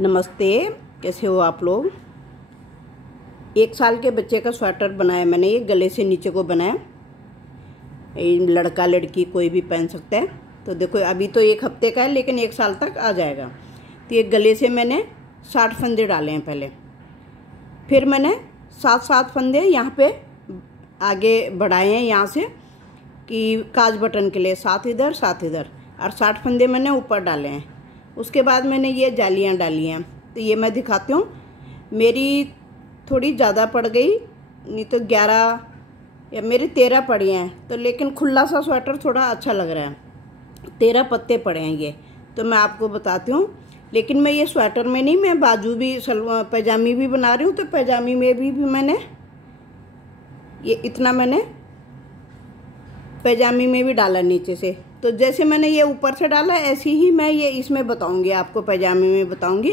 नमस्ते, कैसे हो आप लोग। 1 साल के बच्चे का स्वेटर बनाया मैंने। ये गले से नीचे को बनाया। ये लड़का लड़की कोई भी पहन सकता है। तो देखो अभी तो 1 हफ्ते का है, लेकिन 1 साल तक आ जाएगा। तो ये गले से मैंने 60 फंदे डाले हैं पहले। फिर मैंने 7 फंदे यहाँ पे आगे बढ़ाए हैं, यहाँ से कि काज बटन के लिए 7 इधर 7 इधर, और 60 फंदे मैंने ऊपर डाले हैं। उसके बाद मैंने ये जालियाँ डाली हैं। तो ये मैं दिखाती हूँ। मेरी थोड़ी ज़्यादा पड़ गई, नहीं तो 11 या मेरे 13 पड़े हैं। तो लेकिन खुला सा स्वेटर थोड़ा अच्छा लग रहा है। 13 पत्ते पड़े हैं ये, तो मैं आपको बताती हूँ। लेकिन मैं ये स्वेटर में नहीं, मैं बाजू भी पैजामी भी बना रही हूँ। तो पैजामी में भी मैंने ये इतना मैंने पैजामी में भी डाला नीचे से। तो जैसे मैंने ये ऊपर से डाला ऐसे ही मैं ये इसमें बताऊंगी आपको, पैजामे में बताऊंगी।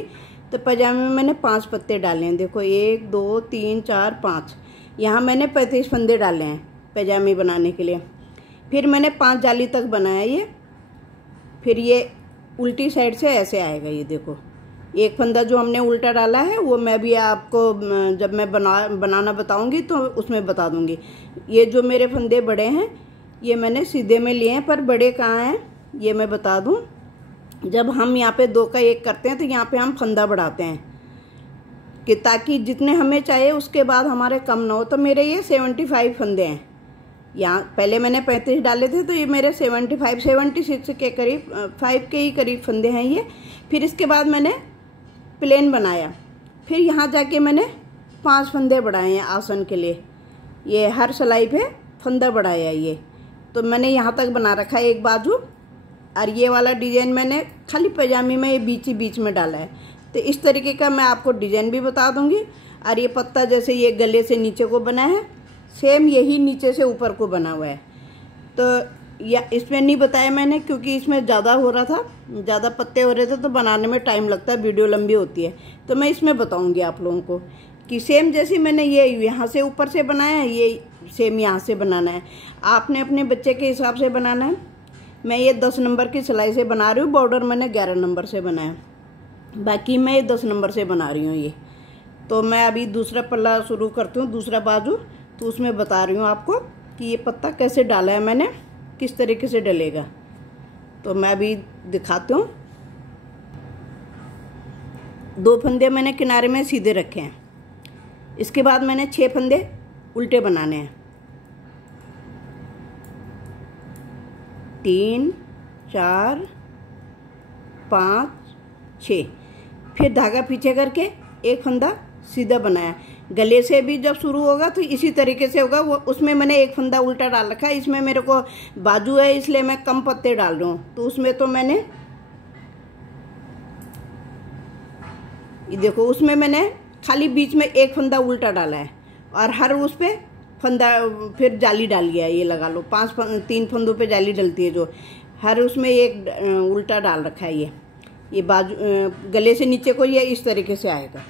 तो पैजामे में मैंने 5 पत्ते डाले हैं। देखो 1 2 3 4 5, यहाँ मैंने 35 फंदे डाले हैं पैजामे बनाने के लिए। फिर मैंने 5 जाली तक बनाया ये। फिर ये उल्टी साइड से ऐसे आएगा। ये देखो 1 फंदा जो हमने उल्टा डाला है वो मैं भी आपको जब मैं बनाना बताऊंगी तो उसमें बता दूंगी। ये जो मेरे फंदे बड़े हैं ये मैंने सीधे में लिए हैं, पर बड़े कहाँ हैं ये मैं बता दूं। जब हम यहाँ पे 2 का 1 करते हैं तो यहाँ पे हम फंदा बढ़ाते हैं कि ताकि जितने हमें चाहिए उसके बाद हमारे कम ना हो। तो मेरे ये 75 फंदे हैं। यहाँ पहले मैंने 35 डाले थे, तो ये मेरे 76 के करीब 5 के ही करीब फंदे हैं ये। फिर इसके बाद मैंने प्लेन बनाया। फिर यहाँ जाके मैंने 5 फंदे बढ़ाए हैं आसन के लिए। ये हर सिलाई पे फंदा बढ़ाया ये। तो मैंने यहाँ तक बना रखा है एक बाजू, और ये वाला डिजाइन मैंने खाली पैजामी में ये बीच ही बीच में डाला है। तो इस तरीके का मैं आपको डिजाइन भी बता दूंगी। और ये पत्ता जैसे ये गले से नीचे को बना है, सेम यही नीचे से ऊपर को बना हुआ है। तो या इसमें नहीं बताया मैंने, क्योंकि इसमें ज़्यादा हो रहा था, ज़्यादा पत्ते हो रहे थे तो बनाने में टाइम लगता है, वीडियो लंबी होती है। तो मैं इसमें बताऊँगी आप लोगों को कि सेम जैसे मैंने ये यहाँ से ऊपर से बनाया है, ये सेम यहाँ से बनाना है। आपने अपने बच्चे के हिसाब से बनाना है। मैं ये 10 नंबर की सिलाई से बना रही हूँ। बॉर्डर मैंने 11 नंबर से बनाया, बाकी मैं ये 10 नंबर से बना रही हूँ ये। तो मैं अभी दूसरा पल्ला शुरू करती हूँ, दूसरा बाजू। तो उसमें बता रही हूँ आपको कि ये पत्ता कैसे डाला है मैंने, किस तरीके से डलेगा। तो मैं अभी दिखाती हूँ। 2 फंदे मैंने किनारे में सीधे रखे हैं। इसके बाद मैंने 6 फंदे उल्टे बनाने हैं। 3 4 5 6। फिर धागा पीछे करके 1 फंदा सीधा बनाया। गले से भी जब शुरू होगा तो इसी तरीके से होगा। वो उसमें मैंने 1 फंदा उल्टा डाल रखा है। इसमें मेरे को बाजू है इसलिए मैं कम पत्ते डाल रही हूँ। तो उसमें तो मैंने देखो उसमें मैंने खाली बीच में 1 फंदा उल्टा डाला है, और हर उस पे फंदा फिर जाली डाल लिया है। ये लगा लो 3 फंदों पे जाली डलती है, जो हर उसमें 1 उल्टा डाल रखा है। ये बाजू गले से नीचे को ये इस तरीके से आएगा।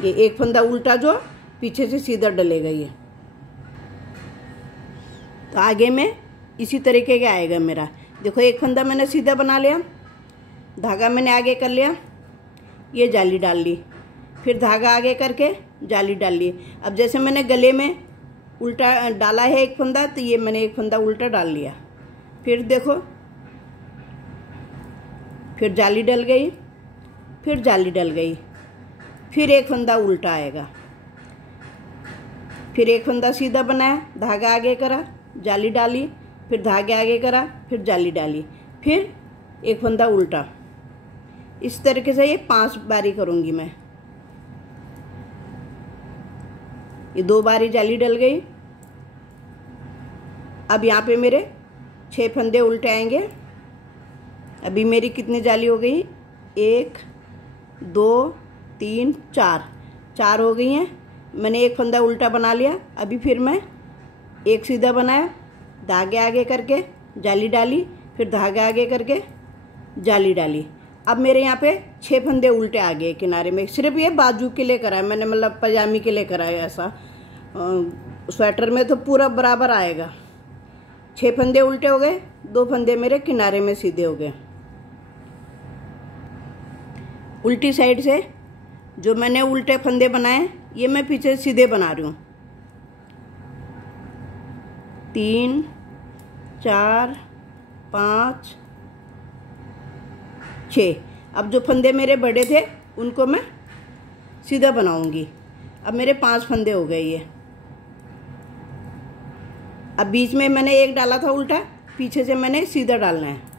ये 1 फंदा उल्टा जो पीछे से सीधा डलेगा ये। तो आगे में इसी तरीके का आएगा मेरा। देखो 1 फंदा मैंने सीधा बना लिया, धागा मैंने आगे कर लिया, ये जाली डाल ली, फिर धागा आगे करके जाली डाल ली। अब जैसे मैंने गले में उल्टा डाला है 1 फंदा, तो ये मैंने 1 फंदा उल्टा डाल लिया। फिर देखो फिर जाली डल गई, फिर जाली डल गई, फिर 1 फंदा उल्टा आएगा, फिर 1 फंदा सीधा बनाया, धागा आगे करा, जाली डाली, फिर धागे आगे करा, फिर जाली डाली, फिर 1 फंदा उल्टा। इस तरीके से ये 5 बारी करूँगी मैं। ये 2 बारी जाली डल गई। अब यहाँ पे मेरे 6 फंदे उल्टे आएंगे। अभी मेरी कितनी जाली हो गई, 1 2 3 4 हो गई हैं। मैंने 1 फंदा उल्टा बना लिया। अभी फिर मैं 1 सीधा बनाया, धागे आगे करके जाली डाली, फिर धागे आगे करके जाली डाली। अब मेरे यहाँ पे 6 फंदे उल्टे आ गए किनारे में। सिर्फ ये बाजू के लिए करा है मैंने, मतलब पजामी के लिए करा है ऐसा। स्वेटर में तो पूरा बराबर आएगा। 6 फंदे उल्टे हो गए, 2 फंदे मेरे किनारे में सीधे हो गए। उल्टी साइड से जो मैंने उल्टे फंदे बनाए ये मैं पीछे सीधे बना रही हूँ। 3 4 5 6। अब जो फंदे मेरे बड़े थे उनको मैं सीधा बनाऊंगी। अब मेरे 5 फंदे हो गए ये। अब बीच में मैंने एक डाला था उल्टा, पीछे से मैंने सीधा डालना है।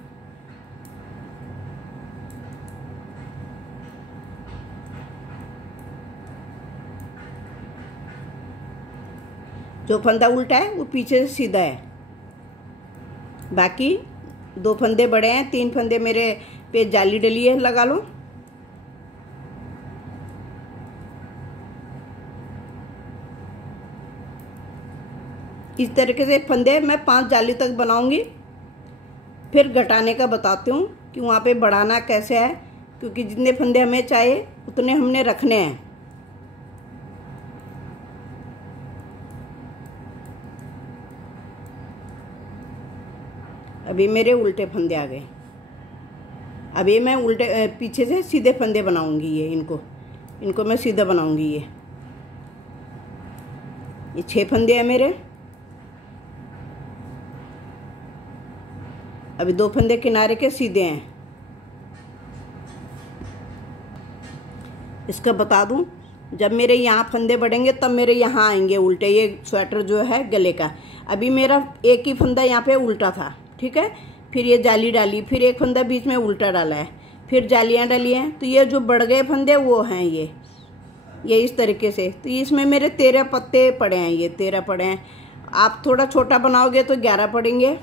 जो फंदा उल्टा है वो पीछे से सीधा है। बाकी 2 फंदे बड़े हैं, 3 फंदे मेरे पे जाली डली है, लगा लो। इस तरीके से फंदे मैं 5 जाली तक बनाऊंगी। फिर घटाने का बताती हूँ कि वहाँ पे बढ़ाना कैसे है, क्योंकि जितने फंदे हमें चाहिए उतने हमने रखने हैं। अभी मेरे उल्टे फंदे आ गए। अभी मैं उल्टे पीछे से सीधे फंदे बनाऊंगी। ये इनको मैं सीधा बनाऊंगी। ये 6 फंदे हैं मेरे। अभी 2 फंदे किनारे के सीधे हैं। इसका बता दूं, जब मेरे यहाँ फंदे बढ़ेंगे तब मेरे यहाँ आएंगे उल्टे। ये स्वेटर जो है गले का, अभी मेरा एक ही फंदा यहाँ पे उल्टा था, ठीक है। फिर ये जाली डाली, फिर एक फंदा बीच में उल्टा डाला है, फिर जालियाँ डाली हैं। तो ये जो बढ़ गए फंदे वो हैं ये इस तरीके से। तो इसमें मेरे 13 पत्ते पड़े हैं। ये 13 पड़े हैं। आप थोड़ा छोटा बनाओगे तो 11 पड़ेंगे।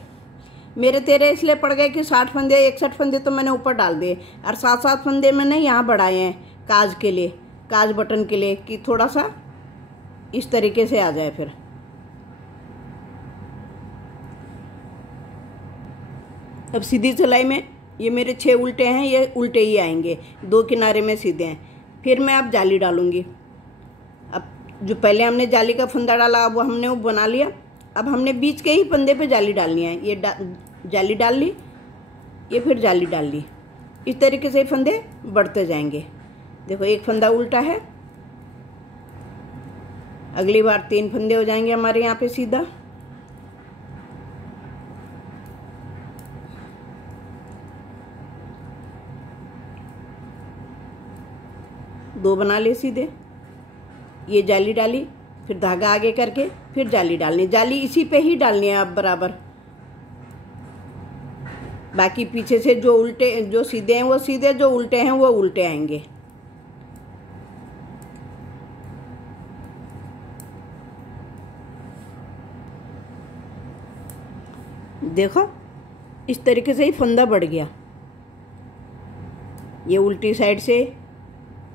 मेरे 13 इसलिए पड़ गए कि 60 फंदे 61 फंदे तो मैंने ऊपर डाल दिए, और 7 फंदे मैंने यहाँ बढ़ाए हैं काज के लिए, काज बटन के लिए, कि थोड़ा सा इस तरीके से आ जाए। फिर अब सीधी सिलाई में ये मेरे 6 उल्टे हैं, ये उल्टे ही आएंगे, 2 किनारे में सीधे हैं। फिर मैं अब जाली डालूंगी। अब जो पहले हमने जाली का फंदा डाला अब हमने वो बना लिया। अब हमने बीच के ही फंदे पे जाली डालनी है। ये जाली डाल ली, ये फिर जाली डाल ली। इस तरीके से फंदे बढ़ते जाएंगे। देखो एक फंदा उल्टा है, अगली बार 3 फंदे हो जाएंगे हमारे यहाँ पे सीधा। दो बना ले सीधे। ये जाली डाली, फिर धागा आगे करके फिर जाली डालनी। जाली इसी पे ही डालनी है आप बराबर। बाकी पीछे से जो उल्टे जो सीधे हैं वो सीधे, जो उल्टे हैं वो उल्टे आएंगे। देखो इस तरीके से ही फंदा बढ़ गया। ये उल्टी साइड से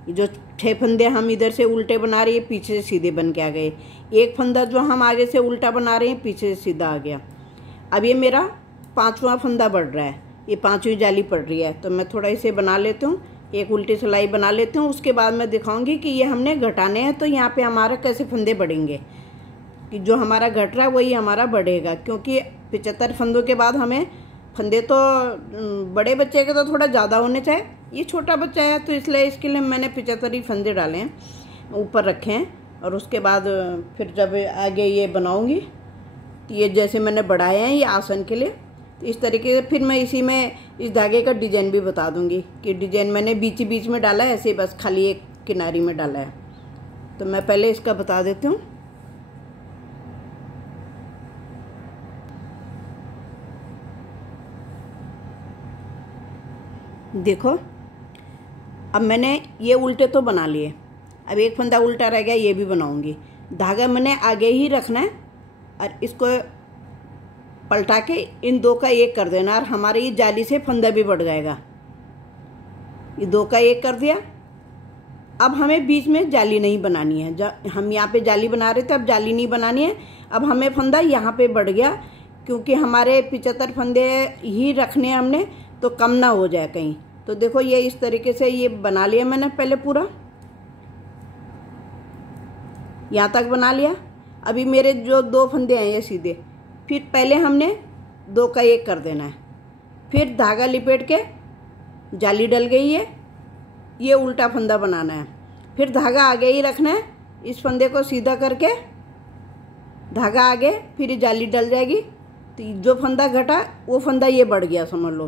जो 6 फंदे हम इधर से उल्टे बना रहे हैं पीछे से सीधे बन के आ गए। एक फंदा जो हम आगे से उल्टा बना रहे हैं पीछे से सीधा आ गया। अब ये मेरा 5वां फंदा बढ़ रहा है, ये 5वीं जाली पड़ रही है। तो मैं थोड़ा इसे बना लेती हूँ, एक उल्टी सिलाई बना लेती हूँ। उसके बाद मैं दिखाऊंगी कि ये हमने घटाने हैं, तो यहाँ पे हमारा कैसे फंदे बढ़ेंगे, कि जो हमारा घट रहा है वही हमारा बढ़ेगा। क्योंकि 75 फंदों के बाद हमें फंदे तो बड़े बच्चे के तो थोड़ा ज़्यादा होने चाहिए, ये छोटा बच्चा है तो इसलिए इसके लिए मैंने 75 ही फंदे डाले हैं, ऊपर रखे हैं। और उसके बाद फिर जब आगे ये बनाऊंगी तो ये जैसे मैंने बढ़ाए हैं ये आसन के लिए, तो इस तरीके से फिर मैं इसी में इस धागे का डिजाइन भी बता दूंगी कि डिजाइन मैंने बीच बीच में डाला है, ऐसे बस खाली एक किनारी में डाला है। तो मैं पहले इसका बता देती हूँ। देखो अब मैंने ये उल्टे तो बना लिए, अब एक फंदा उल्टा रह गया, ये भी बनाऊंगी। धागा मैंने आगे ही रखना है और इसको पलटा के इन 2 का 1 कर देना, और हमारी ये जाली से फंदा भी बढ़ जाएगा। ये 2 का 1 कर दिया। अब हमें बीच में जाली नहीं बनानी है। हम यहाँ पे जाली बना रहे थे, अब जाली नहीं बनानी है। अब हमें फंदा यहाँ पे बढ़ गया, क्योंकि हमारे 75 फंदे ही रखने हैं हमने, तो कम ना हो जाए कहीं। तो देखो ये इस तरीके से ये बना लिया मैंने पहले पूरा, यहाँ तक बना लिया। अभी मेरे जो 2 फंदे हैं ये सीधे, फिर पहले हमने 2 का 1 कर देना है, फिर धागा लिपेट के जाली डल गई है, ये उल्टा फंदा बनाना है। फिर धागा आगे ही रखना है, इस फंदे को सीधा करके धागा आगे, फिर ये जाली डल जाएगी। तो जो फंदा घटा वो फंदा ये बढ़ गया समझ लो।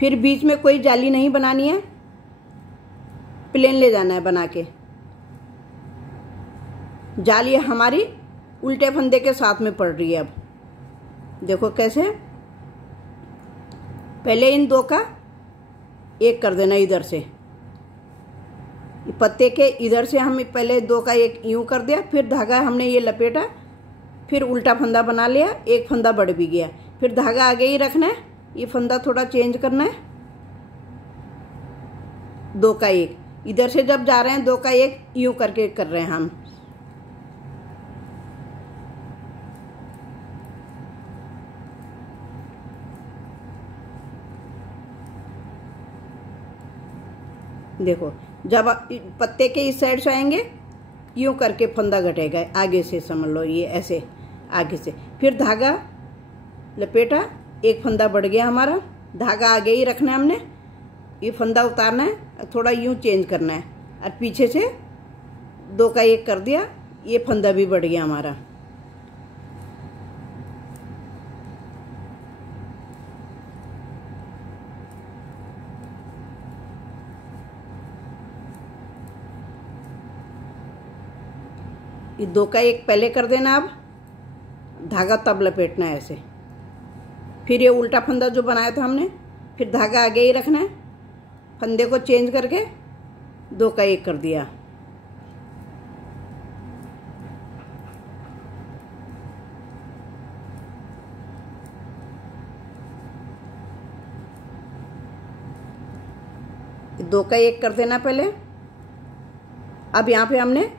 फिर बीच में कोई जाली नहीं बनानी है, प्लेन ले जाना है बना के। जाली हमारी उल्टे फंदे के साथ में पड़ रही है। अब देखो कैसे, पहले इन दो का एक कर देना इधर से, पत्ते के इधर से हम पहले दो का एक यूं कर दिया, फिर धागा हमने ये लपेटा, फिर उल्टा फंदा बना लिया, एक फंदा बढ़ भी गया। फिर धागा आगे ही रखना है, ये फंदा थोड़ा चेंज करना है, दो का एक इधर से जब जा रहे हैं, दो का एक यूं करके कर रहे हैं हम। देखो जब पत्ते के इस साइड से आएंगे, यूं करके फंदा घटेगा आगे से, समझ लो ये ऐसे आगे से। फिर धागा लपेटा, एक फंदा बढ़ गया हमारा, धागा आगे ही रखना है हमने, ये फंदा उतारना है, थोड़ा यूं चेंज करना है, और पीछे से दो का एक कर दिया, ये फंदा भी बढ़ गया हमारा। ये दो का एक पहले कर देना, अब धागा तब लपेटना है ऐसे। फिर ये उल्टा फंदा जो बनाया था हमने, फिर धागा आगे ही रखना है, फंदे को चेंज करके दो का एक कर दिया। दो का एक कर देना पहले। अब यहाँ पे हमने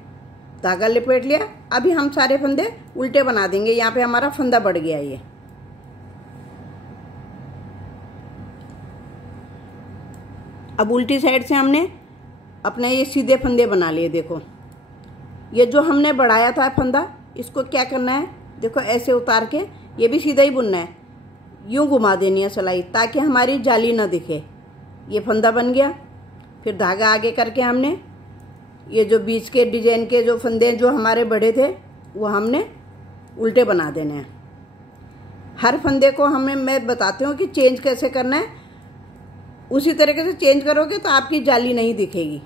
धागा लपेट लिया, अभी हम सारे फंदे उल्टे बना देंगे। यहाँ पे हमारा फंदा बढ़ गया ये। अब उल्टी साइड से हमने अपने ये सीधे फंदे बना लिए। देखो ये जो हमने बढ़ाया था फंदा, इसको क्या करना है, देखो ऐसे उतार के ये भी सीधा ही बुनना है, यूं घुमा देनी है सिलाई ताकि हमारी जाली ना दिखे। ये फंदा बन गया। फिर धागा आगे करके हमने ये जो बीच के डिजाइन के जो फंदे जो हमारे बड़े थे वो हमने उल्टे बना देने हैं। हर फंदे को हमें मैं बताती हूँ कि चेंज कैसे करना है, उसी तरीके से चेंज करोगे तो आपकी जाली नहीं दिखेगी।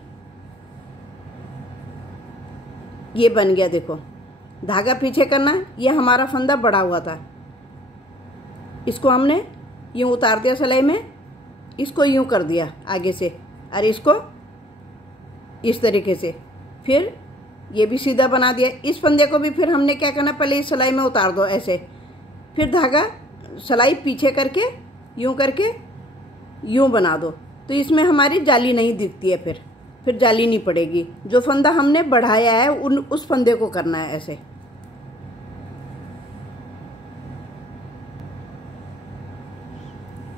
ये बन गया, देखो धागा पीछे करना, ये हमारा फंदा बड़ा हुआ था, इसको हमने यूं उतार दिया सिलाई में, इसको यूं कर दिया आगे से, और इसको इस तरीके से, फिर ये भी सीधा बना दिया। इस फंदे को भी फिर हमने क्या करना, पहले इस सिलाई में उतार दो ऐसे, फिर धागा सिलाई पीछे करके यूं करके यूं बना दो, तो इसमें हमारी जाली नहीं दिखती है। फिर जाली नहीं पड़ेगी। जो फंदा हमने बढ़ाया है उस फंदे को करना है ऐसे।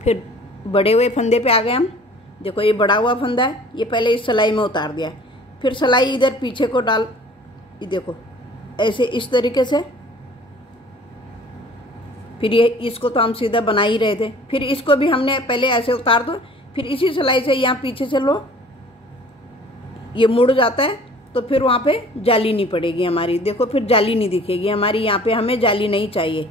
फिर बड़े हुए फंदे पे आ गए हम। देखो ये बड़ा हुआ फंदा है, ये पहले इस सिलाई में उतार दिया, फिर सिलाई इधर पीछे को डाल, ये देखो ऐसे इस तरीके से। फिर ये इसको तो हम सीधा बना ही रहे थे, फिर इसको भी हमने पहले ऐसे उतार दो, फिर इसी सिलाई से यहाँ पीछे से लो, ये मुड़ जाता है, तो फिर वहाँ पे जाली नहीं पड़ेगी हमारी। देखो फिर जाली नहीं दिखेगी हमारी, यहाँ पे हमें जाली नहीं चाहिए।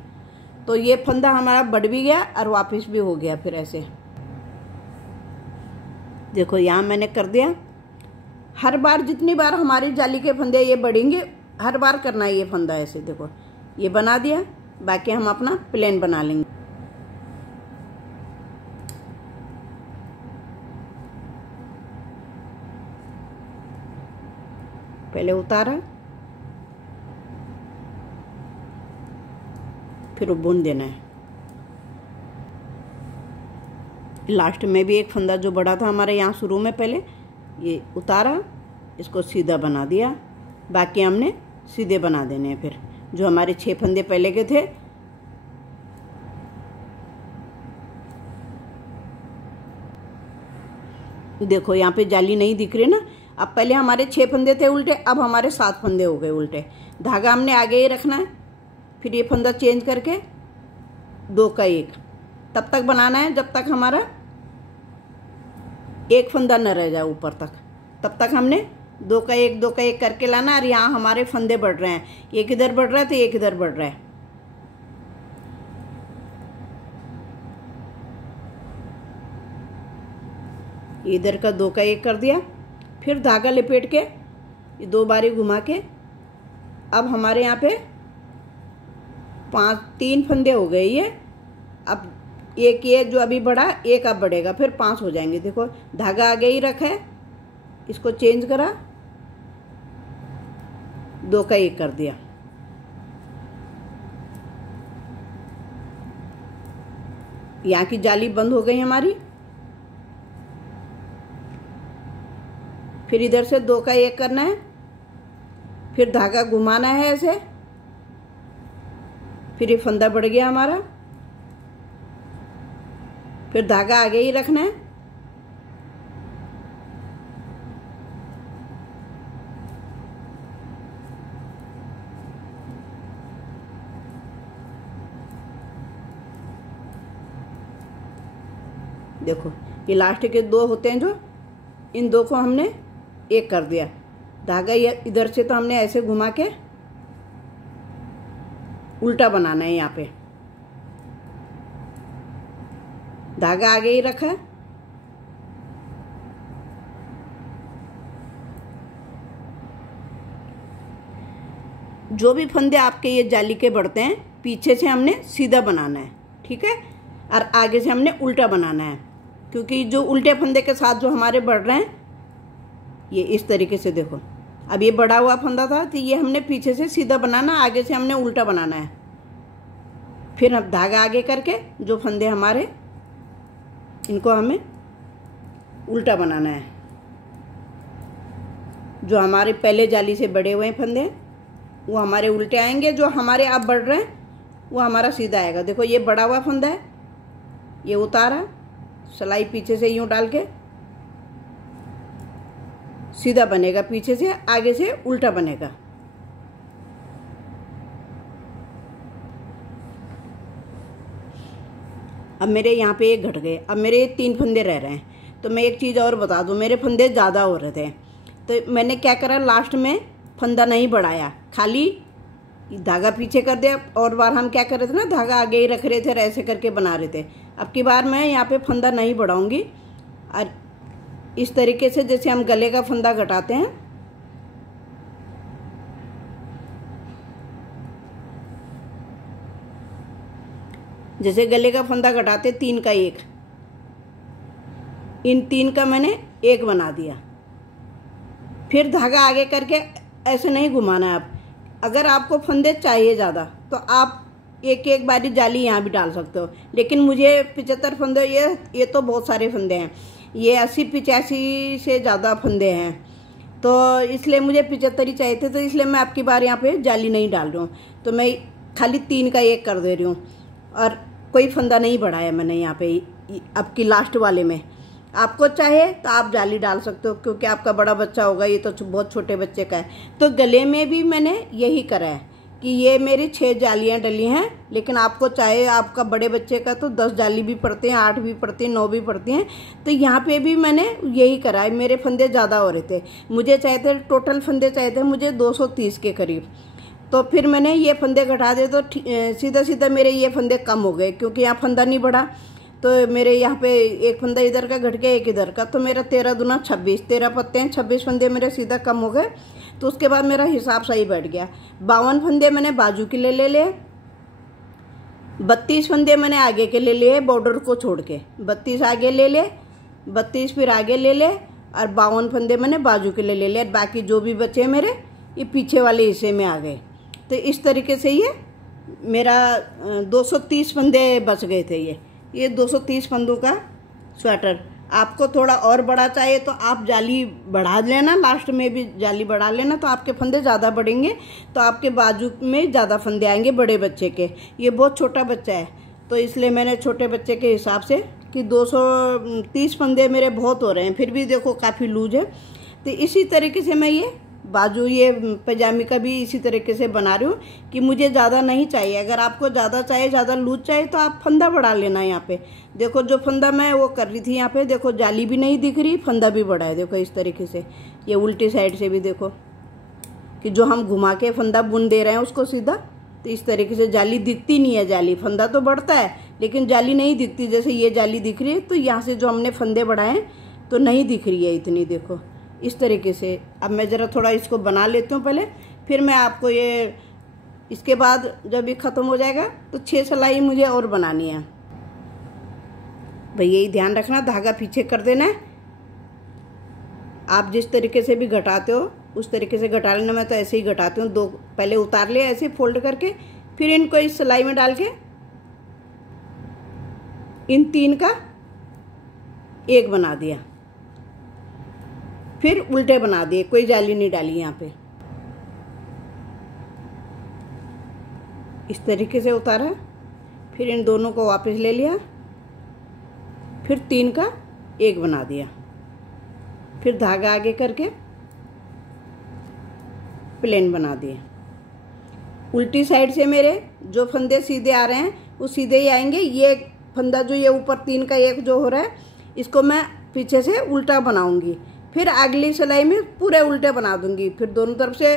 तो ये फंदा हमारा बढ़ भी गया और वापस भी हो गया। फिर ऐसे देखो यहाँ मैंने कर दिया। हर बार जितनी बार हमारी जाली के फंदे ये बढ़ेंगे, हर बार करना है ये फंदा ऐसे। देखो ये बना दिया, बाकी हम अपना प्लेन बना लेंगे। पहले उतारा, फिर बुन देना है। लास्ट में भी एक फंदा जो बड़ा था हमारे यहाँ शुरू में, पहले ये उतारा, इसको सीधा बना दिया, बाकी हमने सीधे बना देने हैं। फिर जो हमारे 6 फंदे पहले के थे, देखो यहाँ पे जाली नहीं दिख रही ना। अब पहले हमारे 6 फंदे थे उल्टे, अब हमारे 7 फंदे हो गए उल्टे। धागा हमने आगे ही रखना है, फिर ये फंदा चेंज करके 2 का 1 तब तक बनाना है जब तक हमारा एक फंदा न रह जाए ऊपर तक, तब तक हमने 2 का 1 2 का 1 करके लाना। और यहाँ हमारे फंदे बढ़ रहे हैं, एक इधर बढ़ रहा है तो एक इधर बढ़ रहा है। इधर का 2 का 1 कर दिया, फिर धागा लपेट के ये 2 बारी घुमा के अब हमारे यहाँ पे 3 फंदे हो गए ये। अब एक ये जो अभी बढ़ा, एक अब बढ़ेगा, फिर 5 हो जाएंगे। देखो धागा आगे ही रखा है, इसको चेंज करा, 2 का 1 कर दिया। यहाँ की जाली बंद हो गई हमारी। फिर इधर से 2 का 1 करना है, फिर धागा घुमाना है ऐसे, फिर ये फंदा बढ़ गया हमारा, फिर धागा आगे ही रखना है। देखो ये लास्ट के 2 होते हैं, जो इन 2 को हमने 1 कर दिया। धागा ये इधर से तो हमने ऐसे घुमा के उल्टा बनाना है। यहाँ पे धागा आगे ही रखा है, जो भी फंदे आपके ये जाली के बढ़ते हैं पीछे से हमने सीधा बनाना है, ठीक है, और आगे से हमने उल्टा बनाना है। क्योंकि जो उल्टे फंदे के साथ जो हमारे बढ़ रहे हैं ये इस तरीके से, देखो अब ये बढ़ा हुआ फंदा था तो ये हमने पीछे से सीधा बनाना, आगे से हमने उल्टा बनाना है। फिर अब धागा आगे करके जो फंदे हमारे, इनको हमें उल्टा बनाना है। जो हमारे पहले जाली से बढ़े हुए फंदे वो हमारे उल्टे आएंगे, जो हमारे अब बढ़ रहे हैं वो हमारा सीधा आएगा। देखो ये बढ़ा हुआ फंदा है, ये उतारा, सिलाई पीछे से यूं डाल के सीधा बनेगा, पीछे से आगे से उल्टा बनेगा। अब मेरे यहाँ पे 1 घट गए, अब मेरे 3 फंदे रह रहे हैं। तो मैं एक चीज़ और बता दूँ, मेरे फंदे ज़्यादा हो रहे थे तो मैंने क्या करा, लास्ट में फंदा नहीं बढ़ाया, खाली धागा पीछे कर दिया। और बार हम क्या कर रहे थे ना, धागा आगे ही रख रहे थे और ऐसे करके बना रहे थे। अब की बार मैं यहाँ पे फंदा नहीं बढ़ाऊंगी, और इस तरीके से जैसे हम गले का फंदा घटाते हैं, जैसे गले का फंदा घटाते 3 का 1, इन 3 का मैंने 1 बना दिया। फिर धागा आगे करके ऐसे नहीं घुमाना है। आप अगर आपको फंदे चाहिए ज़्यादा तो आप एक बारी जाली यहाँ भी डाल सकते हो, लेकिन मुझे 75 फंदे, ये तो बहुत सारे फंदे हैं, ये 80-85 से ज़्यादा फंदे हैं, तो इसलिए मुझे 75 ही चाहिए थे। तो इसलिए मैं आपकी बार यहाँ पे जाली नहीं डाल रही हूँ, तो मैं खाली 3 का 1 कर दे रही हूँ और कोई फंदा नहीं बढ़ाया मैंने यहाँ पे अब की लास्ट वाले में। आपको चाहे तो आप जाली डाल सकते हो, क्योंकि आपका बड़ा बच्चा होगा, ये तो बहुत छोटे बच्चे का है। तो गले में भी मैंने यही करा है कि ये मेरी 6 जालियाँ डली हैं, लेकिन आपको चाहे आपका बड़े बच्चे का तो 10 जाली भी पड़ते हैं, 8 भी पड़ती हैं, 9 भी पड़ती हैं। तो यहाँ पे भी मैंने यही करा है। मेरे फंदे ज़्यादा हो रहे थे, मुझे चाहे थे टोटल फंदे चाहे थे मुझे 230 के करीब। तो फिर मैंने ये फंदे घटा दिए, तो सीधा सीधा मेरे ये फंदे कम हो गए, क्योंकि यहाँ फंदा नहीं बढ़ा। तो मेरे यहाँ पे 1 फंदा इधर का घट गया, 1 इधर का, तो मेरा 13 दूना 26, 13 पत्ते हैं, 26 फंदे मेरे सीधा कम हो गए। तो उसके बाद मेरा हिसाब सही बैठ गया। 52 फंदे मैंने बाजू के लिए ले लिए, 32 फंदे मैंने आगे के ले लिए, बॉर्डर को छोड़ के 32 आगे ले ले, 32 फिर आगे ले ले, और 52 फंदे मैंने बाजू के लिए ले लिए। बाकी जो भी बचे मेरे ये पीछे वाले हिस्से में आ गए। तो इस तरीके से ये मेरा 230 फंदे बच गए थे। ये 230 फंदों का स्वेटर। आपको थोड़ा और बड़ा चाहिए तो आप जाली बढ़ा लेना, लास्ट में भी जाली बढ़ा लेना, तो आपके फंदे ज़्यादा बढ़ेंगे, तो आपके बाजू में ज़्यादा फंदे आएंगे बड़े बच्चे के। ये बहुत छोटा बच्चा है, तो इसलिए मैंने छोटे बच्चे के हिसाब से कि 230 फंदे मेरे बहुत हो रहे हैं, फिर भी देखो काफ़ी लूज है। तो इसी तरीके से मैं ये बाजू ये पजामे का भी इसी तरीके से बना रही हूँ कि मुझे ज़्यादा नहीं चाहिए। अगर आपको ज़्यादा चाहिए, ज़्यादा लूज चाहिए तो आप फंदा बढ़ा लेना। यहाँ पे देखो जो फंदा मैं वो कर रही थी, यहाँ पे देखो जाली भी नहीं दिख रही, फंदा भी बड़ा है। देखो इस तरीके से, ये उल्टी साइड से भी देखो कि जो हम घुमा के फंदा बुन दे रहे हैं उसको सीधा, तो इस तरीके से जाली दिखती नहीं है। जाली, फंदा तो बढ़ता है लेकिन जाली नहीं दिखती। जैसे ये जाली दिख रही है, तो यहाँ से जो हमने फंदे बढ़ाए तो नहीं दिख रही है इतनी। देखो इस तरीके से। अब मैं ज़रा थोड़ा इसको बना लेती हूँ पहले, फिर मैं आपको ये, इसके बाद जब ये ख़त्म हो जाएगा तो 6 सिलाई मुझे और बनानी है। भाई यही ध्यान रखना, धागा पीछे कर देना है। आप जिस तरीके से भी घटाते हो उस तरीके से घटा लेना। मैं तो ऐसे ही घटाती हूँ। 2 पहले उतार लिया ऐसे फोल्ड करके, फिर इनको इस सिलाई में डाल के इन 3 का 1 बना दिया, फिर उल्टे बना दिए, कोई जाली नहीं डाली यहाँ पे। इस तरीके से उतारा, फिर इन दोनों को वापस ले लिया, फिर 3 का 1 बना दिया, फिर धागा आगे करके प्लेन बना दिए। उल्टी साइड से मेरे जो फंदे सीधे आ रहे हैं वो सीधे ही आएंगे। ये फंदा जो ये ऊपर 3 का 1 जो हो रहा है, इसको मैं पीछे से उल्टा बनाऊंगी, फिर अगली सिलाई में पूरे उल्टे बना दूंगी। फिर दोनों तरफ से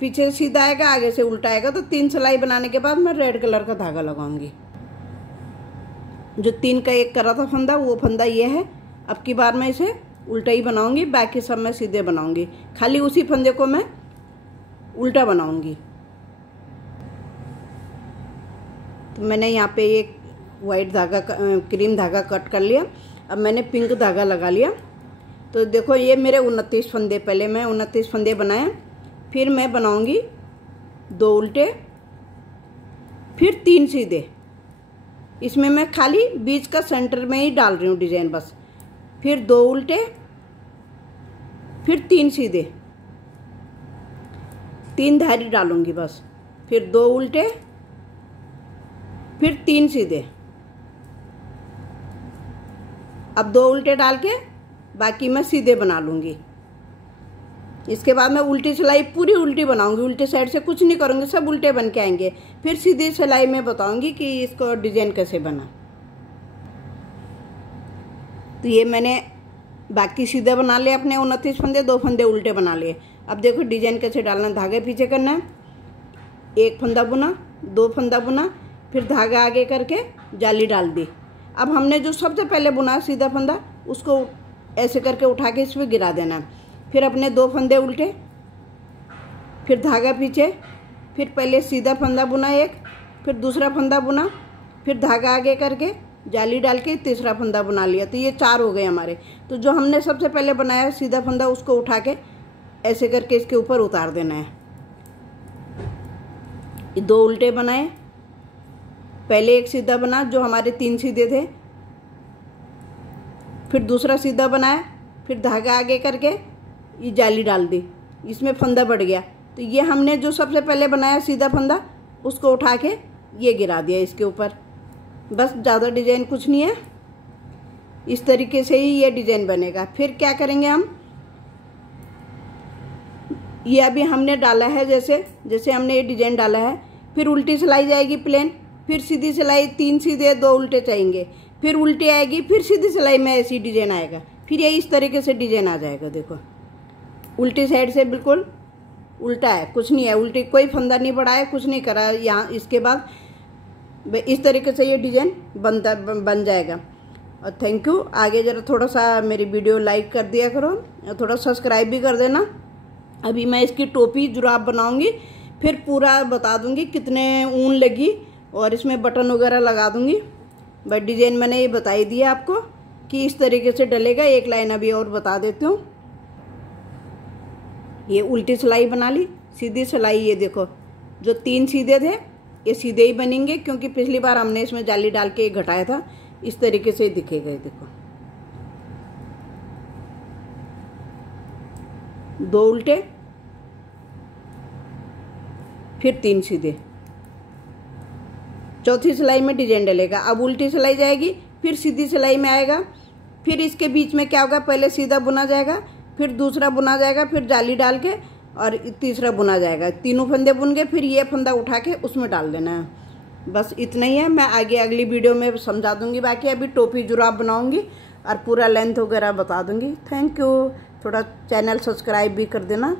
पीछे सीधा आएगा, आगे से उल्टा आएगा। तो 3 सिलाई बनाने के बाद मैं रेड कलर का धागा लगाऊंगी। जो 3 का 1 करा था फंदा, वो फंदा ये है। अब की बार मैं इसे उल्टा ही बनाऊंगी, बाकी सब मैं सीधे बनाऊंगी। खाली उसी फंदे को मैं उल्टा बनाऊंगी। तो मैंने यहाँ पे एक वाइट धागा, क्रीम धागा कट कर लिया। अब मैंने पिंक धागा लगा लिया। तो देखो ये मेरे 29 फंदे, पहले मैं 29 फंदे बनाए, फिर मैं बनाऊंगी 2 उल्टे, फिर 3 सीधे। इसमें मैं खाली बीच का सेंटर में ही डाल रही हूँ डिजाइन बस। फिर 2 उल्टे, फिर 3 सीधे, 3 धारी डालूंगी बस, फिर 2 उल्टे, फिर 3 सीधे। अब 2 उल्टे डाल के बाकी मैं सीधे बना लूंगी। इसके बाद मैं उल्टी सिलाई पूरी उल्टी बनाऊंगी, उल्टी साइड से कुछ नहीं करूंगी, सब उल्टे बन के आएंगे। फिर सीधी सिलाई में बताऊंगी कि इसको डिजाइन कैसे बना। तो ये मैंने बाकी सीधे बना लिए अपने 29 फंदे, 2 फंदे उल्टे बना लिए। अब देखो डिजाइन कैसे डालना। धागे पीछे करना है, 1 फंदा बुना, 2 फंदा बुना, फिर धागा आगे करके जाली डाल दी। अब हमने जो सबसे पहले बुना सीधा फंदा, उसको ऐसे करके उठा के इसमें गिरा देना। फिर अपने 2 फंदे उल्टे, फिर धागा पीछे, फिर पहले सीधा फंदा बुना 1, फिर दूसरा फंदा बुना, फिर धागा आगे करके जाली डाल के तीसरा फंदा बना लिया। तो ये 4 हो गए हमारे। तो जो हमने सबसे पहले बनाया सीधा फंदा, उसको उठा के ऐसे करके इसके ऊपर उतार देना है। 2 उल्टे बनाए, पहले 1 सीधा बना जो हमारे 3 सीधे थे, फिर दूसरा सीधा बनाया, फिर धागा आगे करके ये जाली डाल दी, इसमें फंदा बढ़ गया। तो ये हमने जो सबसे पहले बनाया सीधा फंदा, उसको उठा के ये गिरा दिया इसके ऊपर। बस, ज़्यादा डिजाइन कुछ नहीं है। इस तरीके से ही ये डिजाइन बनेगा। फिर क्या करेंगे हम, ये अभी हमने डाला है, जैसे हमने ये डिजाइन डाला है, फिर उल्टी सिलाई जाएगी प्लेन, फिर सीधी सिलाई, 3 सीधे 2 उल्टे चाहिए, फिर उल्टी आएगी, फिर सीधी सिलाई में ऐसी डिजाइन आएगा। फिर ये इस तरीके से डिजाइन आ जाएगा। देखो उल्टी साइड से बिल्कुल उल्टा है, कुछ नहीं है, उल्टी कोई फंदा नहीं बढ़ा है, कुछ नहीं करा यहाँ। इसके बाद इस तरीके से ये डिजाइन बन जाएगा। और थैंक यू। आगे जरा थोड़ा सा मेरी वीडियो लाइक कर दिया करो, थोड़ा सब्सक्राइब भी कर देना। अभी मैं इसकी टोपी जुराब बनाऊंगी, फिर पूरा बता दूंगी कितने ऊन लगी, और इसमें बटन वगैरह लगा दूंगी। बट डिजाइन मैंने ये बता ही दिया आपको कि इस तरीके से डलेगा। एक लाइन अभी और बता देती हूँ। ये उल्टी सिलाई बना ली, सीधी सिलाई, ये देखो जो 3 सीधे थे ये सीधे ही बनेंगे, क्योंकि पिछली बार हमने इसमें जाली डाल के घटाया था। इस तरीके से दिखेगा। देखो 2 उल्टे, फिर 3 सीधे, चौथी सिलाई में डिजाइन डलेगा। अब उल्टी सिलाई जाएगी, फिर सीधी सिलाई में आएगा, फिर इसके बीच में क्या होगा, पहले सीधा बुना जाएगा, फिर दूसरा बुना जाएगा, फिर जाली डाल के और तीसरा बुना जाएगा। तीनों फंदे बुन के फिर ये फंदा उठा के उसमें डाल देना है। बस इतना ही है। मैं आगे अगली वीडियो में समझा दूंगी। बाकी अभी टोपी जुराब बनाऊंगी और पूरा लेंथ वगैरह बता दूंगी। Thank you. थोड़ा चैनल सब्सक्राइब भी कर देना।